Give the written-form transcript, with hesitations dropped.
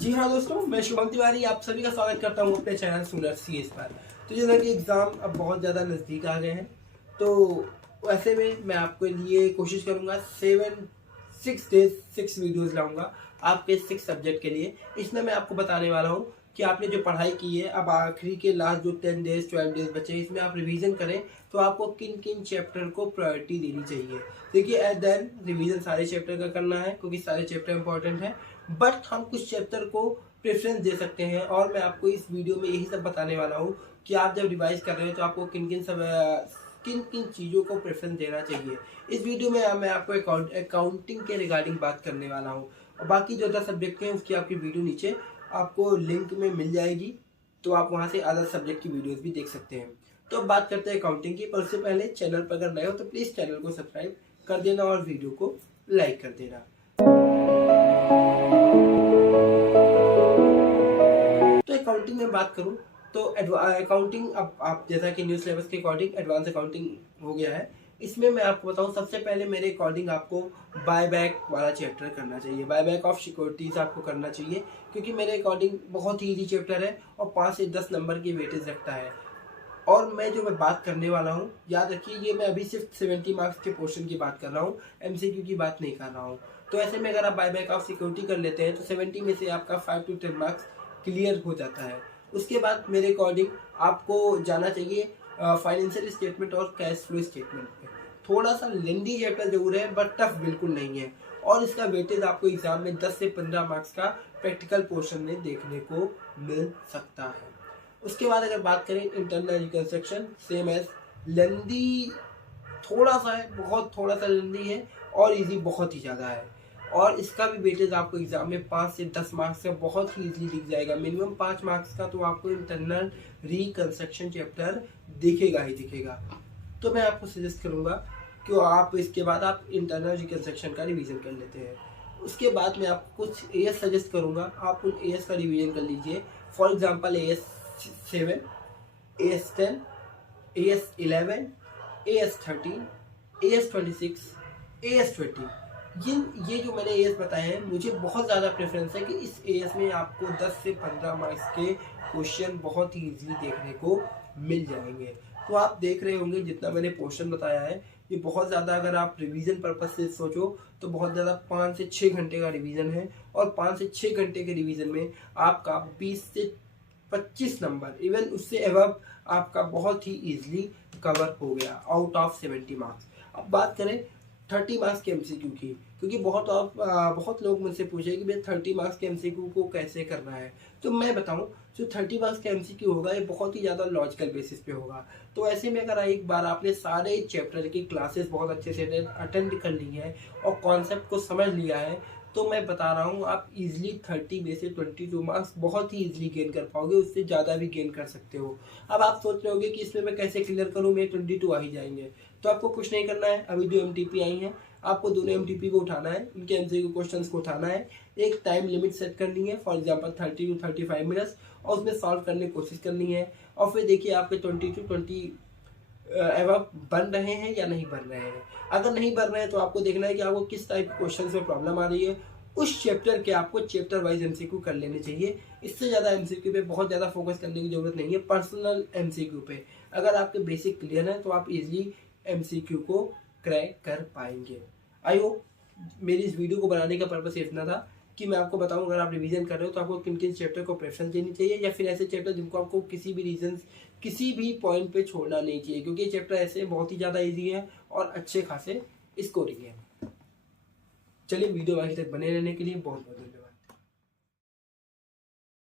जी हाँ दोस्तों, मैं शुभम तिवारी आप सभी का स्वागत करता हूँ अपने चैनल सुनर CS पर। तो जैसा कि एग्ज़ाम अब बहुत ज़्यादा नज़दीक आ गए हैं, तो ऐसे में मैं आपके लिए कोशिश करूँगा 6 डेज 6 वीडियोज़ लाऊँगा आपके 6 सब्जेक्ट के लिए। इसमें मैं आपको बताने वाला हूँ कि आपने जो पढ़ाई की है, अब आखिरी के लास्ट जो 10 डेज़ 12 डेज़ बचे हैं, इसमें आप रिवीजन करें तो आपको किन किन चैप्टर को प्रायोरिटी देनी चाहिए। देखिए, एट द एंड रिवीजन सारे चैप्टर का करना है क्योंकि सारे चैप्टर इंपॉर्टेंट हैं, बट हम कुछ चैप्टर को प्रेफरेंस दे सकते हैं। और मैं आपको इस वीडियो में यही सब बताने वाला हूँ कि आप जब रिवाइज कर रहे हो तो आपको किन किन चीज़ों को प्रेफरेंस देना चाहिए। इस वीडियो में मैं आपको अकाउंटिंग के रिगार्डिंग बात करने वाला हूँ, और बाकी जो 10 सब्जेक्ट हैं उसकी आपकी वीडियो नीचे आपको लिंक में मिल जाएगी, तो आप वहाँ से अदर सब्जेक्ट की वीडियोज़ भी देख सकते हैं। तो अब बात करते हैं अकाउंटिंग की, पर उससे पहले चैनल पर अगर नए हो तो प्लीज़ चैनल को सब्सक्राइब कर देना और वीडियो को लाइक कर देना। तो अकाउंटिंग में बात करूं तो अकाउंटिंग, अब आप जैसा कि न्यू सिलेबस के अकॉर्डिंग एडवांस अकाउंटिंग हो गया है। इसमें मैं आपको बताऊं, सबसे पहले मेरे अकॉर्डिंग आपको बायबैक वाला चैप्टर करना चाहिए, बायबैक ऑफ सिक्योरिटीज आपको करना चाहिए, क्योंकि मेरे अकॉर्डिंग बहुत ही ईजी चैप्टर है और 5 से 10 नंबर की वेटेज रखता है। और मैं बात करने वाला हूँ, याद रखिए, ये मैं अभी सिर्फ 70 मार्क्स के पोर्शन की बात कर रहा हूँ, MCQ की बात नहीं कर रहा हूँ। तो ऐसे में अगर आप बायबैक ऑफ सिक्योरिटी कर लेते हैं तो 70 में से आपका 5 to 10 मार्क्स क्लियर हो जाता है। उसके बाद मेरे अकॉर्डिंग आपको जाना चाहिए फाइनेंशियल स्टेटमेंट और कैश फ्लो स्टेटमेंट पे। थोड़ा सा लेंदी चैप्टर जरूर है, बट टफ बिल्कुल नहीं है, और इसका वेटेज आपको एग्जाम में 10 से 15 मार्क्स का प्रैक्टिकल पोर्शन में देखने को मिल सकता है। उसके बाद अगर बात करें इंटरनल रिकंस्ट्रक्शन, सेम एज लेंदी थोड़ा सा है, बहुत थोड़ा सा लेंदी है, और इजी बहुत ही ज़्यादा है, और इसका भी वेटेज आपको एग्जाम में 5 से 10 मार्क्स का बहुत ही इजीली दिख जाएगा। मिनिमम 5 मार्क्स का तो आपको इंटरनल रिकंस्ट्रक्शन चैप्टर दिखेगा ही दिखेगा। तो मैं आपको सजेस्ट करूँगा कि आप इसके बाद आप इंटरनल रिकंस्ट्रक्शन का रिवीजन कर लेते हैं। उसके बाद मैं आपको कुछ AS सजेस्ट करूँगा, आप उन AS का रिवीजन कर लीजिए। For example AS7, AS10, AS11, AS13, AS26, AS20। ये जो मैंने AS बताए हैं, मुझे बहुत ज़्यादा प्रेफरेंस है कि इस AS में आपको 10 से 15 मार्क्स के क्वेश्चन बहुत ही ईजिली देखने को मिल जाएंगे। तो आप देख रहे होंगे जितना मैंने पोर्शन बताया है, ये बहुत ज़्यादा, अगर आप रिवीजन पर्पज से सोचो तो बहुत ज़्यादा 5 से 6 घंटे का रिवीजन है, और 5 से 6 घंटे के रिवीजन में आपका 20 से 25 नंबर, इवन उससे एबव आपका बहुत ही इजीली कवर हो गया आउट ऑफ 70 मार्क्स। अब बात करें 30 मार्क्स के MCQ की, क्योंकि बहुत लोग मुझसे पूछे कि भाई 30 मार्क्स के MCQ को कैसे करना है। तो मैं बताऊं, जो 30 मार्क्स का MCQ होगा ये बहुत ही ज़्यादा लॉजिकल बेसिस पे होगा। तो ऐसे में अगर एक बार आपने सारे चैप्टर की क्लासेस बहुत अच्छे से अटेंड कर ली है और कॉन्सेप्ट को समझ लिया है, तो मैं बता रहा हूँ आप इजीली 30 में से 22 मार्क्स बहुत ही इजीली गेन कर पाओगे, उससे ज़्यादा भी गेन कर सकते हो। अब आप सोच रहे होगे कि इसमें मैं कैसे क्लियर करूँ, मेरे 22 आ ही जाएंगे। तो आपको कुछ नहीं करना है, अभी जो MTP आई हैं आपको दोनों MTP को उठाना है, उनके MCQ क्वेश्चंस को उठाना है, एक टाइम लिमिट सेट करनी है, फॉर एग्जांपल 30 to 35 मिनट्स, और उसमें सॉल्व करने की कोशिश करनी है। और फिर देखिए आपके 20 to 20 एवं बन रहे हैं या नहीं बन रहे हैं। अगर नहीं बन रहे हैं तो आपको देखना है कि आपको किस टाइप के क्वेश्चन में प्रॉब्लम आ रही है, उस चैप्टर के आपको चैप्टर वाइज MCQ कर लेने चाहिए। इससे ज़्यादा MCQ पे बहुत ज़्यादा फोकस करने की जरूरत नहीं है, पर्सनल MCQ पे अगर आपके बेसिक क्लियर है तो आप इजीली MCQ को क्रैक कर पाएंगे। आई होप मेरी इस वीडियो को बनाने का पर्पस इतना था कि मैं आपको बताऊं, अगर आप रिवीजन कर रहे हो तो आपको किन किन चैप्टर को प्रेफरेंस देनी चाहिए, या फिर ऐसे चैप्टर जिनको आपको किसी भी रीजन किसी भी पॉइंट पे छोड़ना नहीं चाहिए, क्योंकि ये चैप्टर ऐसे बहुत ही ज़्यादा इजी है और अच्छे खासे स्कोरिंग है। चलिए, वीडियो आगे तक बने रहने के लिए बहुत बहुत धन्यवाद।